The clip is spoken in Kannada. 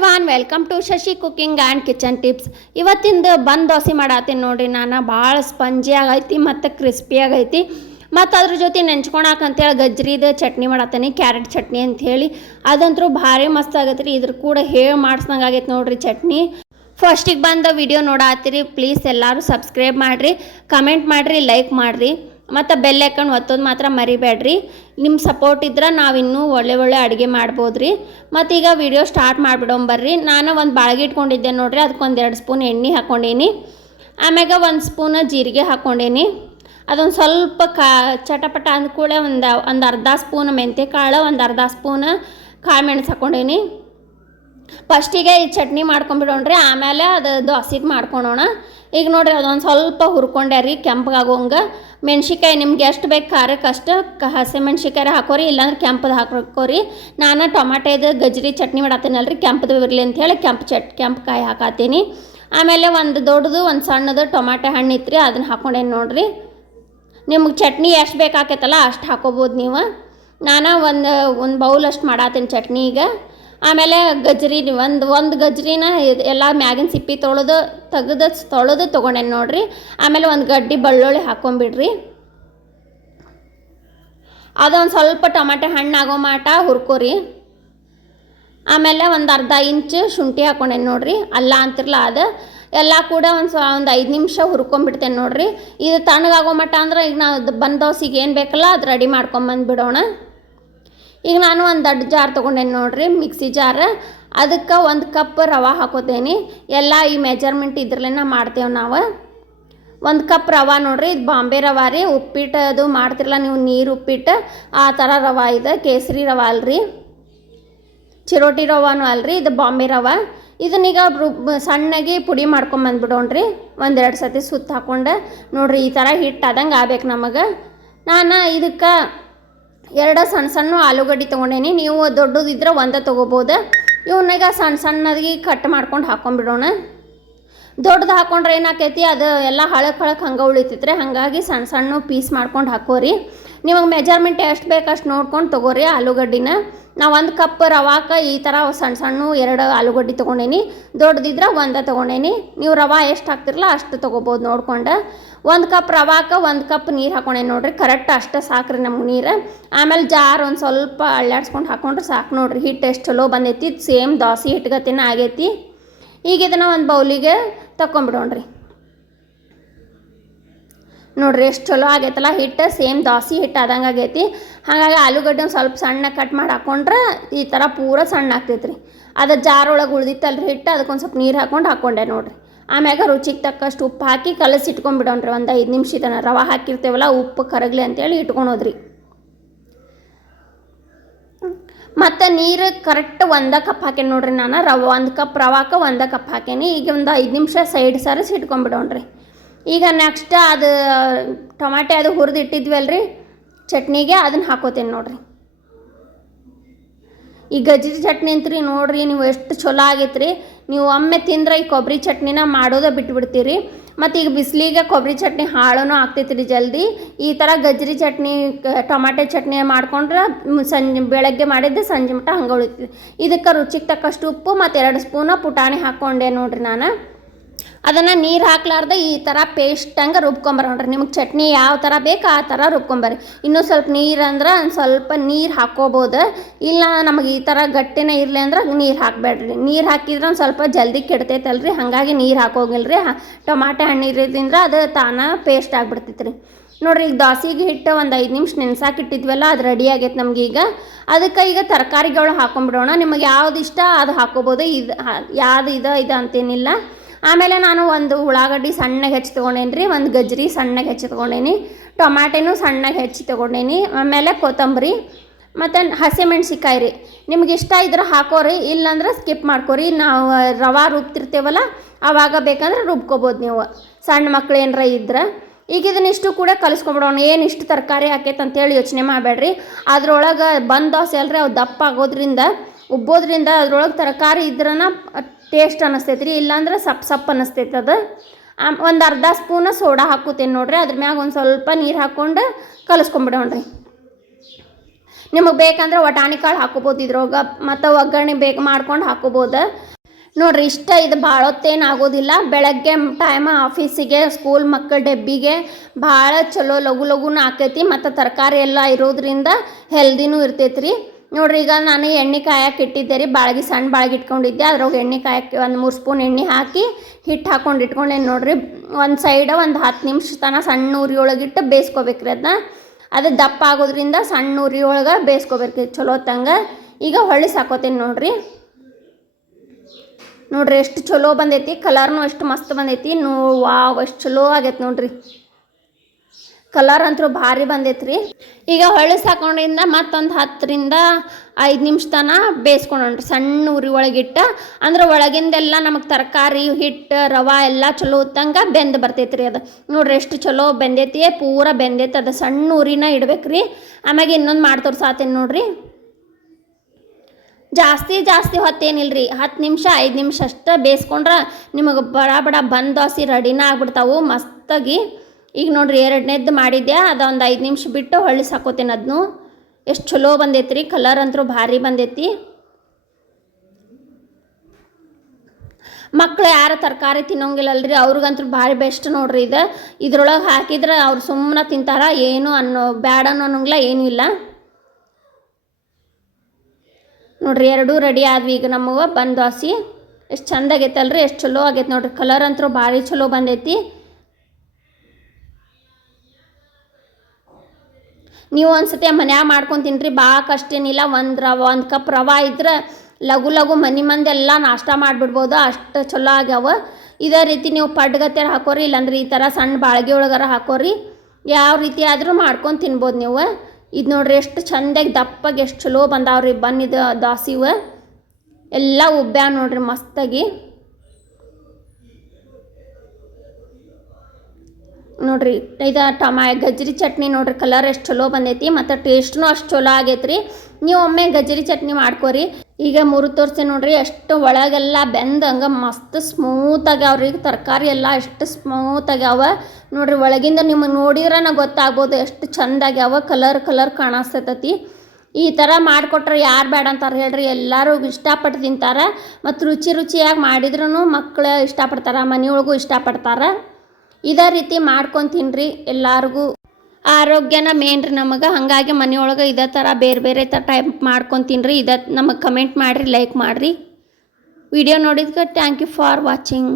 Everyone welcome to Shashi cooking and kitchen tips ಇವತ್ತಿಂದು ಬಂದ್ ದೋಸೆ ಮಾಡತ್ತೀನಿ ನೋಡ್ರಿ ನಾನು. ಭಾಳ ಸ್ಪಂಜಿ ಆಗೈತಿ ಮತ್ತು ಕ್ರಿಸ್ಪಿ ಆಗೈತಿ. ಮತ್ತು ಅದ್ರ ಜೊತೆ ನೆಂಚ್ಕೊಳಕ್ಕೆ ಅಂತೇಳಿ ಗಜ್ರಿದು ಚಟ್ನಿ ಮಾಡತ್ತೀನಿ ಕ್ಯಾರೆಟ್ ಚಟ್ನಿ ಅಂತ ಹೇಳಿ ಅದಂತರೂ ಭಾರಿ ಮಸ್ತ್ ಆಗತ್ತೆ ರೀ ಇದ್ರ ಕೂಡ ಹೇಳಿ ಮಾಡಿಸ್ದಂಗೆ ಆಗೈತೆ ನೋಡಿರಿ ಚಟ್ನಿ. ಫಸ್ಟಿಗೆ ಬಂದು ವಿಡಿಯೋ ನೋಡಾತ್ತೀರಿ. ಪ್ಲೀಸ್ ಎಲ್ಲರೂ ಸಬ್ಸ್ಕ್ರೈಬ್ ಮಾಡಿರಿ. ಕಮೆಂಟ್ ಮಾಡಿರಿ ಲೈಕ್ ಮಾಡಿರಿ. ಮತ್ತು ಬೆಲ್ಲ ಹಾಕೊಂಡು ಒತ್ತೋದು ಮಾತ್ರ ಮರಿಬೇಡ್ರಿ. ನಿಮ್ಮ ಸಪೋರ್ಟ್ ಇದ್ರೆ ನಾವು ಇನ್ನೂ ಒಳ್ಳೆ ಒಳ್ಳೆ ಅಡುಗೆ ಮಾಡ್ಬೋದ್ರಿ. ಮತ್ತು ಈಗ ವಿಡಿಯೋ ಸ್ಟಾರ್ಟ್ ಮಾಡಿಬಿಡೋಣ ಬರ್ರಿ. ನಾನು ಒಂದು ಬಾಳ್ಗೆ ಇಟ್ಕೊಂಡಿದ್ದೆ ನೋಡಿರಿ ಅದಕ್ಕೊಂದು ಎರಡು ಸ್ಪೂನ್ ಎಣ್ಣೆ ಹಾಕ್ಕೊಂಡೀನಿ ಆಮ್ಯಾಗ ಒಂದು ಸ್ಪೂನ್ ಜೀರಿಗೆ ಹಾಕ್ಕೊಂಡೀನಿ ಅದೊಂದು ಸ್ವಲ್ಪ ಕಾ, ಚಟಪಟ ಅಂದ್ಕೂಳೆ ಒಂದು ಒಂದು ಅರ್ಧ ಸ್ಪೂನ್ ಮೆಂತ್ಯ ಕಾಳು ಒಂದು ಅರ್ಧ ಸ್ಪೂನ್ ಕಾಳು ಮೆಣಸು ಹಾಕ್ಕೊಂಡೀನಿ ಫಸ್ಟಿಗೆ ಈ ಚಟ್ನಿ ಮಾಡ್ಕೊಂಬಿಡೋಣ್ರಿ. ಆಮೇಲೆ ಅದು ದೋಸೆಗೆ ಮಾಡ್ಕೊಳೋಣ. ಈಗ ನೋಡ್ರಿ ಅದೊಂದು ಸ್ವಲ್ಪ ಹುರ್ಕೊಂಡೆ ರೀ ಕೆಂಪಗಾಗೋಂಗೆ ಮೆಣ್ಸಿಕಾಯಿ ನಿಮ್ಗೆ ಎಷ್ಟು ಬೇಕು ಖಾರಕ್ಕೆ ಅಷ್ಟು ಕ ಹಸಿ ಮೆಣ್ಸಿಕಾಯಿ ಹಾಕೋರಿ, ಇಲ್ಲಾಂದ್ರೆ ಕೆಂಪದು ಹಾಕೋರಿ. ನಾನು ಟೊಮಾಟೆದು ಗಜ್ರಿ ಚಟ್ನಿ ಮಾಡತ್ತೀನಲ್ರಿ ಕೆಂಪದು ಇರಲಿ ಅಂತ ಹೇಳಿ ಕೆಂಪು ಚಟ್, ಕೆಂಪು ಕಾಯಿ ಹಾಕತ್ತೀನಿ ಆಮೇಲೆ ಒಂದು ದೊಡ್ಡದು, ಒಂದು ಸಣ್ಣದು ಟೊಮಾಟೆ ಹಣ್ಣು ಇತ್ತು ರೀ ಅದನ್ನ ಹಾಕೊಂಡೇನು ನೋಡಿರಿ. ನಿಮ್ಗೆ ಚಟ್ನಿ ಎಷ್ಟು ಬೇಕಾಕೈತಲ್ಲ ಅಷ್ಟು ಹಾಕೋಬೋದು ನೀವು. ನಾನು ಒಂದು ಒಂದು ಬೌಲ್ ಅಷ್ಟು ಮಾಡತ್ತೀನಿ ಚಟ್ನಿ ಈಗ. ಆಮೇಲೆ ಗಜ್ರಿ ಒಂದು ಒಂದು ಗಜ್ರಿನ ಎಲ್ಲ ಮ್ಯಾಗಿನ ಸಿಪ್ಪಿ ತೊಳೆದು ತೆಗೆದು ತೊಳೆದು ತೊಗೊಂಡೇನಿ ನೋಡಿರಿ. ಆಮೇಲೆ ಒಂದು ಗಡ್ಡಿ ಬೆಳ್ಳುಳ್ಳಿ ಹಾಕೊಂಬಿಡ್ರಿ. ಅದೊಂದು ಸ್ವಲ್ಪ ಟೊಮಾಟೆ ಹಣ್ಣು ಆಗೋ ಮಾಟ ಹುರ್ಕೋರಿ. ಆಮೇಲೆ ಒಂದು ಅರ್ಧ ಇಂಚು ಶುಂಠಿ ಹಾಕೊಂಡೇನು ನೋಡಿರಿ. ಅಲ್ಲ ಅಂತಿರಲ್ಲ ಅದು. ಎಲ್ಲ ಕೂಡ ಒಂದು ಸ್ವ ಒಂದು ಐದು ನಿಮಿಷ ಹುರ್ಕೊಂಬಿಡ್ತೇನೆ ನೋಡಿರಿ. ಇದು ತಣ್ಣಗಾಗೋ ಮಟ್ಟ ಅಂದ್ರೆ ಈಗ ನಾವು ಬಂದ ದೋಸೆಗೆ ಏನು ಬೇಕಲ್ಲ ಅದು ರೆಡಿ ಮಾಡ್ಕೊಂಬಂದ್ಬಿಡೋಣ ಈಗ ನಾನು ಒಂದು ದೊಡ್ಡ ಜಾರ್ ತೊಗೊಂಡೇನಿ ನೋಡ್ರಿ, ಮಿಕ್ಸಿ ಜಾರ್. ಅದಕ್ಕೆ ಒಂದು ಕಪ್ ರವೆ ಹಾಕೋತೇನೆ. ಎಲ್ಲ ಈ ಮೆಜರ್ಮೆಂಟ್ ಇದ್ರಲ್ಲೇನ ಮಾಡ್ತೇವೆ ನಾವು. ಒಂದು ಕಪ್ ರವೆ ನೋಡ್ರಿ, ಇದು ಬಾಂಬೆ ರವೆ ರೀ. ಉಪ್ಪಿಟ್ಟು ಅದು ಮಾಡ್ತಿರಲ್ಲ ನೀವು, ನೀರು ಉಪ್ಪಿಟ್ಟು. ಆ ಥರ ರವೆ ಇದೆ, ಕೇಸರಿ ರವೆ ಅಲ್ರಿ. ಚಿರೋಟಿ ರವಾನು ಅಲ್ರಿ, ಇದು ಬಾಂಬೆ ರವೆ. ಇದನ್ನೀಗ ಸಣ್ಣಗೆ ಪುಡಿ ಮಾಡ್ಕೊಂಬಂದ್ಬಿಡೋಣ್ರಿ ಒಂದೆರಡು ಸತಿ ಸುತ್ತ ಹಾಕೊಂಡು. ನೋಡ್ರಿ ಈ ಥರ ಹಿಟ್ಟು ಆದಂಗೆ ಆಗ್ಬೇಕು ನಮಗೆ. ನಾನು ಇದಕ್ಕೆ ಎರಡು ಸಣ್ಣ ಸಣ್ಣ ಆಲೂಗಡ್ಡೆ ತೊಗೊಂಡೇನಿ. ನೀವು ದೊಡ್ಡದಿದ್ರೆ ಒಂದ ತೊಗೋಬೋದು. ಇವನ್ನೀಗ ಸಣ್ಣ ಸಣ್ಣದಾಗಿ ಕಟ್ ಮಾಡ್ಕೊಂಡು ಹಾಕೊಂಡ್ಬಿಡೋಣ ದೊಡ್ಡದು ಹಾಕೊಂಡ್ರೆ ಏನಾಕೈತಿ, ಅದು ಎಲ್ಲ ಹಳಕ್ ಹಳಕ್ ಹಂಗೆ ಉಳಿತೈತ್ರಿ. ಹಾಗಾಗಿ ಸಣ್ಣ ಸಣ್ಣ ಪೀಸ್ ಮಾಡ್ಕೊಂಡು ಹಾಕೋರಿ. ನಿಮಗೆ ಮೆಜರ್ಮೆಂಟ್ ಎಷ್ಟು ಬೇಕು ಅಷ್ಟು ನೋಡ್ಕೊಂಡು ತೊಗೋರಿ ಆಲೂಗಡ್ಡಿನ. ನಾ ಒಂದು ಕಪ್ ರವಾಕ ಈ ಥರ ಸಣ್ಣ ಸಣ್ಣ ಎರಡು ಆಲೂಗಡ್ಡೆ ತೊಗೊಂಡೇನಿ, ದೊಡ್ಡದಿದ್ರೆ ಒಂದೇ ತೊಗೊಂಡೇನಿ. ನೀವು ರವೆ ಎಷ್ಟು ಹಾಕ್ತಿರಲ್ಲ ಅಷ್ಟು ತೊಗೋಬೋದು ನೋಡ್ಕೊಂಡು. ಒಂದು ಕಪ್ ರವಾಕ ಒಂದು ಕಪ್ ನೀರು ಹಾಕೊಂಡೇನಿ ನೋಡ್ರಿ ಕರೆಕ್ಟ್ ಅಷ್ಟು ಸಾಕ್ರಿ ನಮ್ಗೆ ನೀರು. ಆಮೇಲೆ ಜಾರ್ ಒಂದು ಸ್ವಲ್ಪ ಅಳ್ಳಾಡ್ಸ್ಕೊಂಡು ಹಾಕೊಂಡ್ರೆ ಸಾಕು ನೋಡ್ರಿ ಹಿಟ್ಟು ಎಷ್ಟು ಚಲೋ ಬಂದೈತಿ ಸೇಮ್ ದೋಸೆ ಹಿಟ್ಗತಿನ ಆಗೈತಿ. ಈಗ ಇದನ್ನು ಒಂದು ಬೌಲಿಗೆ ತಕೊಂಬಿಡೋಣ್ರಿ ನೋಡ್ರಿ ಎಷ್ಟು ಚಲೋ ಆಗೈತಲ್ಲ ಹಿಟ್ಟು, ಸೇಮ್ ದೋಸೆ ಹಿಟ್ಟು ಆದಂಗೆ ಆಗೈತಿ. ಹಾಗಾಗಿ ಆಲೂಗಡ್ಡೆ ಸ್ವಲ್ಪ ಸಣ್ಣ ಕಟ್ ಮಾಡಿ ಹಾಕೊಂಡ್ರೆ ಈ ಥರ ಪೂರ ಸಣ್ಣ ಆಗ್ತೈತೆ ರೀ ಅದು ಜಾರೊಳಗೆ ಉಳ್ದಿತ್ತಲ್ರಿ ಹಿಟ್ಟು, ಅದಕ್ಕೊಂದು ಸ್ವಲ್ಪ ನೀರು ಹಾಕೊಂಡು ಹಾಕ್ಕೊಂಡೆ ನೋಡ್ರಿ. ಆಮ್ಯಾಗ ರುಚಿಗೆ ತಕ್ಕಷ್ಟು ಉಪ್ಪು ಹಾಕಿ ಕಲಸಿ ಇಟ್ಕೊಂಡ್ಬಿಡೋಣ್ರಿ. ಒಂದು ಐದು ನಿಮಿಷ ತನ ರವೆ ಹಾಕಿರ್ತೇವಲ್ಲ, ಉಪ್ಪು ಕರಗಲಿ ಅಂತೇಳಿ ಇಟ್ಕೊಳೋದ್ರಿ ಮತ್ತು ನೀರು ಕರೆಕ್ಟ್ ಒಂದ ಕಪ್ ಹಾಕೇನಿ ನೋಡ್ರಿ ನಾನು. ರವೆ, ಒಂದು ಕಪ್ ರವಾಕ ಒಂದ ಕಪ್ ಹಾಕೇನಿ. ಈಗ ಒಂದು ಐದು ನಿಮಿಷ ಸೈಡ್ ಸರಿಸಿ ಇಟ್ಕೊಂಡ್ಬಿಡೋಣ್ರಿ. ಈಗ ನೆಕ್ಸ್ಟ್ ಅದು, ಟೊಮಾಟೆ ಅದು ಹುರಿದು ಇಟ್ಟಿದ್ವಲ್ರಿ, ಚಟ್ನಿಗೆ ಅದನ್ನು ಹಾಕೋತೀನಿ ನೋಡಿರಿ. ಈ ಗಜ್ಜರಿ ಚಟ್ನಿ ಅಂತ್ರಿ ನೋಡಿರಿ, ನೀವು ಎಷ್ಟು ಚಲೋ ಆಗೈತ್ರಿ. ನೀವು ಒಮ್ಮೆ ತಿಂದ್ರೆ ಈ ಕೊಬ್ಬರಿ ಚಟ್ನಿನ ಮಾಡೋದೇ ಬಿಟ್ಬಿಡ್ತೀರಿ. ಮತ್ತು ಈಗ ಬಿಸಿಲಿಗೆ ಕೊಬ್ಬರಿ ಚಟ್ನಿ ಹಾಳೂ ಆಗ್ತೈತೆ ರೀ ಜಲ್ದಿ. ಈ ಥರ ಗಜ್ಜರಿ ಚಟ್ನಿ, ಟೊಮಾಟೆ ಚಟ್ನಿ ಮಾಡ್ಕೊಂಡ್ರೆ ಸಂಜೆ, ಬೆಳಗ್ಗೆ ಮಾಡಿದ್ದೆ ಸಂಜೆ ಮಟ್ಟ ಹಂಗೆ ಉಳಿತೈತಿ ಇದಕ್ಕೆ ರುಚಿಗೆ ತಕ್ಕಷ್ಟು ಉಪ್ಪು ಮತ್ತು ಎರಡು ಸ್ಪೂನ ಪುಟಾಣಿ ಹಾಕ್ಕೊಂಡೆ ನೋಡಿರಿ ನಾನು. ಅದನ್ನು ನೀರು ಹಾಕ್ಲಾರ್ದೆ ಈ ಥರ ಪೇಸ್ಟ್ ಹಂಗೆ ರುಬ್ಕೊಂಬರೋಣ್ರಿ ನಿಮಗೆ ಚಟ್ನಿ ಯಾವ ಥರ ಬೇಕು ಆ ಥರ ರುಬ್ಕೊಂಬರ್ರಿ. ಇನ್ನೂ ಸ್ವಲ್ಪ ನೀರು ಅಂದ್ರೆ ಒಂದು ಸ್ವಲ್ಪ ನೀರು ಹಾಕ್ಕೋಬೋದು. ಇಲ್ಲ ನಮಗೆ ಈ ಥರ ಗಟ್ಟಿನೇ ಇರಲಿ ಅಂದ್ರೆ ನೀರು ಹಾಕಬೇಡ್ರಿ ನೀರು ಹಾಕಿದ್ರೆ ಒಂದು ಸ್ವಲ್ಪ ಜಲ್ದಿ ಕೆಡ್ತೈತಲ್ರಿ. ಹಾಗಾಗಿ ನೀರು ಹಾಕೋಗಿಲ್ರಿ. ಟೊಮಾಟೆ ಹಣ್ಣು ಇರೋದ್ರಿಂದ ಅದು ತಾನ ಪೇಸ್ಟ್ ಆಗಿಬಿಡ್ತೈತೆ ರೀ ನೋಡ್ರಿ ಈಗ ದೋಸೆಗೆ ಹಿಟ್ಟು ಒಂದು ಐದು ನಿಮಿಷ ನೆನ್ಸಾಕಿಟ್ಟಿದ್ವಲ್ಲ ಅದು ರೆಡಿ ಆಗೈತೆ ನಮ್ಗೆ ಈಗ. ಅದಕ್ಕೆ ಈಗ ತರಕಾರಿಗಳು ಹಾಕೊಂಡ್ಬಿಡೋಣ ನಿಮಗೆ ಯಾವ್ದು ಇಷ್ಟ ಅದು ಹಾಕೋಬೋದು. ಇದು ಯಾವ್ದು ಇದು ಇದು ಅಂತೇನಿಲ್ಲ. ಆಮೇಲೆ ನಾನು ಒಂದು ಉಳ್ಳಾಗಡ್ಡಿ ಸಣ್ಣಗೆ ಹೆಚ್ಚಿ ತೊಗೊಂಡೇನಿ ರೀ, ಒಂದು ಗಜ್ಜರಿ ಸಣ್ಣಗೆ ಹೆಚ್ಚಿ ತೊಗೊಂಡೇನಿ. ಟೊಮ್ಯಾಟೆನೂ ಸಣ್ಣಗೆ ಹೆಚ್ಚಿ ತೊಗೊಂಡೇನಿ. ಆಮೇಲೆ ಕೊತ್ತಂಬರಿ, ಮತ್ತು ಹಸಿಮೆಣ್ಸಿಕಾಯಿ ರೀ. ನಿಮ್ಗೆ ಇಷ್ಟ ಇದ್ರೆ ಹಾಕೋರಿ, ಇಲ್ಲಾಂದ್ರೆ ಸ್ಕಿಪ್ ಮಾಡ್ಕೋರಿ. ನಾವು ರವಾ ರುಬ್ತಿರ್ತೇವಲ್ಲ ಆವಾಗ ಬೇಕಂದ್ರೆ ರುಬ್ಕೋಬೋದು ನೀವು. ಸಣ್ಣ ಮಕ್ಳು ಏನಾರ ಇದ್ರೆ. ಈಗ ಇದನ್ನಿಷ್ಟು ಕೂಡ ಕಲಿಸ್ಕೊಂಬಿಡೋಣ. ಏನು ಇಷ್ಟು ತರಕಾರಿ ಹಾಕೈತೆ ಅಂತೇಳಿ ಯೋಚನೆ ಮಾಡಬೇಡ್ರಿ. ಅದ್ರೊಳಗೆ ಬಂದ್ ದೋಸೆ ಅಲ್ರಿ, ಅವು ದಪ್ಪ ಆಗೋದ್ರಿಂದ, ಉಬ್ಬೋದ್ರಿಂದ ಅದ್ರೊಳಗೆ ತರಕಾರಿ ಇದ್ರನ ಟೇಸ್ಟ್ ಅನ್ನಿಸ್ತೈತೆ ರೀ ಇಲ್ಲಾಂದ್ರೆ ಸಪ್ ಸಪ್ ಅನ್ನಿಸ್ತೈತೆ ಅದು. ಒಂದು ಅರ್ಧ ಸ್ಪೂನ್ ಸೋಡಾ ಹಾಕೋತೀನಿ ನೋಡ್ರಿ, ಅದ್ರ ಮ್ಯಾಗ ಒಂದು ಸ್ವಲ್ಪ ನೀರು ಹಾಕ್ಕೊಂಡು ಕಲಿಸ್ಕೊಂಬಿಡೋಣ್ರಿ. ನಿಮಗೆ ಬೇಕಂದ್ರೆ ವಟಾಣಿ ಕಾಳು ಹಾಕೋಬೋದು ಇದ್ರೊಳಗೆ, ಮತ್ತು ಒಗ್ಗರಣೆ ಬೇಕು ಮಾಡ್ಕೊಂಡು ಹಾಕೋಬೋದು. ನೋಡ್ರಿ, ಇಷ್ಟ ಇದು ಭಾಳ ಹೊತ್ತೇನು ಆಗೋದಿಲ್ಲ. ಬೆಳಗ್ಗೆ ಟೈಮ ಆಫೀಸಿಗೆ, ಸ್ಕೂಲ್ ಮಕ್ಕಳ ಡಬ್ಬಿಗೆ ಭಾಳ ಚಲೋ ಲಘು ಲಘುನ ಆಕೈತಿ, ಮತ್ತು ತರಕಾರಿ ಎಲ್ಲ ಇರೋದ್ರಿಂದ ಹೆಲ್ದಿನೂ ಇರ್ತೈತೆ ರೀ ನೋಡ್ರಿ, ಈಗ ನಾನು ಎಣ್ಣೆ ಕಾಯಕ್ಕೆ ಇಟ್ಟಿದ್ದೆ ರೀ, ಬಾಳ್ಗಿ ಸಣ್ಣ ಬಾಳ್ಗಿ ಇಟ್ಕೊಂಡಿದ್ದೆ. ಅದ್ರಾಗ ಎಣ್ಣೆ ಕಾಯಕ್ಕೆ ಒಂದು ಮೂರು ಸ್ಪೂನ್ ಎಣ್ಣೆ ಹಾಕಿ ಹಿಟ್ಟು ಹಾಕೊಂಡು ಇಟ್ಕೊಂಡೇನು ನೋಡ್ರಿ, ಒಂದು ಸೈಡ ಒಂದು ಹತ್ತು ನಿಮಿಷ ತನಕ ಸಣ್ಣ ಉರಿ ಬೇಯಿಸ್ಕೋಬೇಕು ಬೇಯಿಸ್ಕೋಬೇಕ್ರಿ ಅದನ್ನ ಅದು ದಪ್ಪ ಆಗೋದ್ರಿಂದ ಸಣ್ಣ ಉರಿ ಒಳಗೆ ಬೇಯಿಸ್ಕೋಬೇಕ್ರಿ, ಚಲೋ ತಂಗ ಈಗ ಹೊಳ್ಳಿ ಸಾಕೋತೀನಿ ನೋಡ್ರಿ. ನೋಡ್ರಿ, ಎಷ್ಟು ಚಲೋ ಬಂದೈತಿ ಕಲರ್ನು ಎಷ್ಟು ಮಸ್ತ್ ಬಂದೈತಿ ನೋ ವಾವ್, ಎಷ್ಟು ಚಲೋ ಆಗೈತೆ ನೋಡ್ರಿ. ಕಲರ್ ಅಂತೂ ಭಾರಿ ಬಂದೈತ್ರಿ. ಈಗ ಹೊಳ್ಳಿ ಮತ್ತೊಂದು ಹತ್ತರಿಂದ ಐದು ನಿಮಿಷ ತನ ಬೇಯಿಸ್ಕೊಂಡ್ರಿ ಸಣ್ಣ ಉರಿ ಒಳಗಿಟ್ಟ, ಅಂದ್ರೆ ಒಳಗಿಂದೆಲ್ಲ ನಮಗೆ ತರಕಾರಿ, ಹಿಟ್ಟು, ರವೆ ಎಲ್ಲ ಚಲೋ ಹೊತ್ತಂಗ ಬೆಂದು ಬರ್ತೈತ್ರಿ ಅದು. ನೋಡ್ರಿ ಎಷ್ಟು ಚಲೋ ಬೆಂದೈತಿ, ಪೂರ ಬೆಂದೈತಿ ಅದು. ಸಣ್ಣ ಉರಿನ ಇಡ್ಬೇಕು ರೀ ಆಮ್ಯಾಗ ಇನ್ನೊಂದು ಮಾಡಿ ತೋರ್ಸಾತೀನಿ ನೋಡ್ರಿ. ಜಾಸ್ತಿ ಜಾಸ್ತಿ ಹೊತ್ತೇನಿಲ್ಲ ರೀ ಹತ್ತು ನಿಮಿಷ, ಐದು ನಿಮಿಷ ಅಷ್ಟೇ ಬೇಯಿಸ್ಕೊಂಡ್ರೆ ನಿಮಗೆ ಬಡ ಬಡ ಬಂದ್ ದೋಸೆ ರೆಡಿನ ಆಗ್ಬಿಡ್ತಾವು. ಮಸ್ತಾಗಿ ಈಗ ನೋಡ್ರಿ ಎರಡನೇದ್ದು ಮಾಡಿದ್ದೆ ಅದೊಂದು ಐದು ನಿಮಿಷ ಬಿಟ್ಟು ಹೊಳ್ಳಿ ಸಾಕೋತೀನಿ ಅದನ್ನು ಎಷ್ಟು ಚಲೋ ಬಂದೈತಿ ರೀ ಕಲರ್ ಅಂತೂ ಭಾರಿ ಬಂದೈತಿ. ಮಕ್ಳು ಯಾರು ತರಕಾರಿ ತಿನ್ನೋಂಗಿಲ್ಲಲ್ರಿ, ಅವ್ರಿಗಂತೂ ಭಾರಿ ಬೆಸ್ಟ್ ನೋಡ್ರಿ ಇದು. ಇದ್ರೊಳಗೆ ಹಾಕಿದ್ರೆ ಅವ್ರು ಸುಮ್ಮನೆ ತಿಂತಾರ, ಏನು ಅನ್ನೋ, ಬ್ಯಾಡ ಅನ್ನೋಂಗಿಲ್ಲ, ಏನೂ ಇಲ್ಲ. ನೋಡ್ರಿ ಎರಡೂ ರೆಡಿ ಆದ್ವಿ ಈಗ ನಮಗೆ ಬಂದ್ ದೋಸೆ ಎಷ್ಟು ಚಂದ ಆಗೈತಲ್ರಿ, ಎಷ್ಟು ಚಲೋ ಆಗೈತೆ ನೋಡ್ರಿ. ಕಲರ್ ಅಂತೂ ಭಾರಿ ಚಲೋ ಬಂದೈತಿ. ನೀವು ಒಂದ್ಸತಿ ಮನ್ಯಾಗ ಮಾಡ್ಕೊಂಡು ತಿನ್ರಿ ಭಾಳ ಕಷ್ಟ ಏನಿಲ್ಲ ಒಂದು ರವ, ಒಂದು ಕಪ್ ರವೆ ಇದ್ರೆ ಲಘು ಲಘು ಮನೆ ಮಂದೆಲ್ಲ ನಾಷ್ಟ ಮಾಡಿಬಿಡ್ಬೋದು, ಅಷ್ಟು ಚಲೋ ಆಗ್ಯಾವ. ಇದೇ ರೀತಿ ನೀವು ಪಡ್ಗತ್ತೆ ಹಾಕೋರಿ, ಇಲ್ಲಾಂದ್ರೆ ಈ ಥರ ಸಣ್ಣ ಬಾಳ್ಗೆ ಒಳಗಾರ ಹಾಕೋರಿ. ಯಾವ ರೀತಿ ಆದರೂ ಮಾಡ್ಕೊಂಡು ತಿನ್ಬೋದು ನೀವು. ಇದು ನೋಡ್ರಿ ಎಷ್ಟು ಚಂದಾಗಿ ದಪ್ಪಗೆ ಎಷ್ಟು ಚಲೋ ಬಂದಾವ್ರಿ ಬನ್ನಿದ ದಾಸಿವ. ಎಲ್ಲ ಉಬ್ಬ್ಯಾವ ನೋಡ್ರಿ ಮಸ್ತಾಗಿ. ನೋಡ್ರಿ, ಇದು ಟಮಾ ಗಜ್ಜರಿ ಚಟ್ನಿ ನೋಡ್ರಿ ಕಲರ್ ಎಷ್ಟು ಚಲೋ ಬಂದೈತಿ ಮತ್ತು ಟೇಸ್ಟ್ನು ಅಷ್ಟು ಚಲೋ ಆಗೈತ್ರಿ. ನೀವು ಒಮ್ಮೆ ಗಜ್ಜರಿ ಚಟ್ನಿ ಮಾಡ್ಕೋರಿ. ಈಗ ಮುರು ತೋರಿಸಿ ನೋಡ್ರಿ, ಎಷ್ಟು ಒಳಗೆಲ್ಲ ಬೆಂದ ಹಂಗೆ ಮಸ್ತ್ ಸ್ಮೂತ್ ಆಗ್ಯಾವ್ರಿ. ತರಕಾರಿ ಎಲ್ಲ ಎಷ್ಟು ಸ್ಮೂತ್ ಆಗ್ಯಾವ. ನೋಡ್ರಿ, ಒಳಗಿಂದ ನಿಮಗೆ ನೋಡಿದ್ರೆ ಗೊತ್ತಾಗ್ಬೋದು ಎಷ್ಟು ಚಂದ ಆಗ್ಯಾವ ಕಲರ್ ಕಲರ್ ಕಾಣಿಸ್ತೈತಿ ಈ ಥರ ಮಾಡಿಕೊಟ್ರೆ ಯಾರು ಬೇಡ ಅಂತಾರೆ ಹೇಳ್ರಿ, ಎಲ್ಲರೂ ಇಷ್ಟಪಟ್ಟು ತಿಂತಾರೆ. ಮತ್ತು ರುಚಿ ರುಚಿಯಾಗಿ ಮಾಡಿದ್ರೂ ಮಕ್ಕಳು ಇಷ್ಟಪಡ್ತಾರೆ, ಮನೆಯೊಳಗೂ ಇಷ್ಟಪಡ್ತಾರೆ. ಇದೇ ರೀತಿ ಮಾಡ್ಕೊಂಡು ತಿನ್ರಿ ಎಲ್ಲರಿಗೂ. ಆರೋಗ್ಯನ ಮೇನ್ ರೀ ನಮಗೆ. ಹಾಗಾಗಿ ಮನೆಯೊಳಗೆ ಇದೇ ಥರ ಬೇರೆ ಬೇರೆ ಥರ ಟೈಪ್ ಮಾಡ್ಕೊಂಡು ತಿನ್ರಿ ಇದೇ ನಮಗೆ ಕಮೆಂಟ್ ಮಾಡಿರಿ ಲೈಕ್ ಮಾಡಿರಿ. ವಿಡಿಯೋ ನೋಡಿದ್ಕೆ ಥ್ಯಾಂಕ್ ಯು ಫಾರ್ ವಾಚಿಂಗ್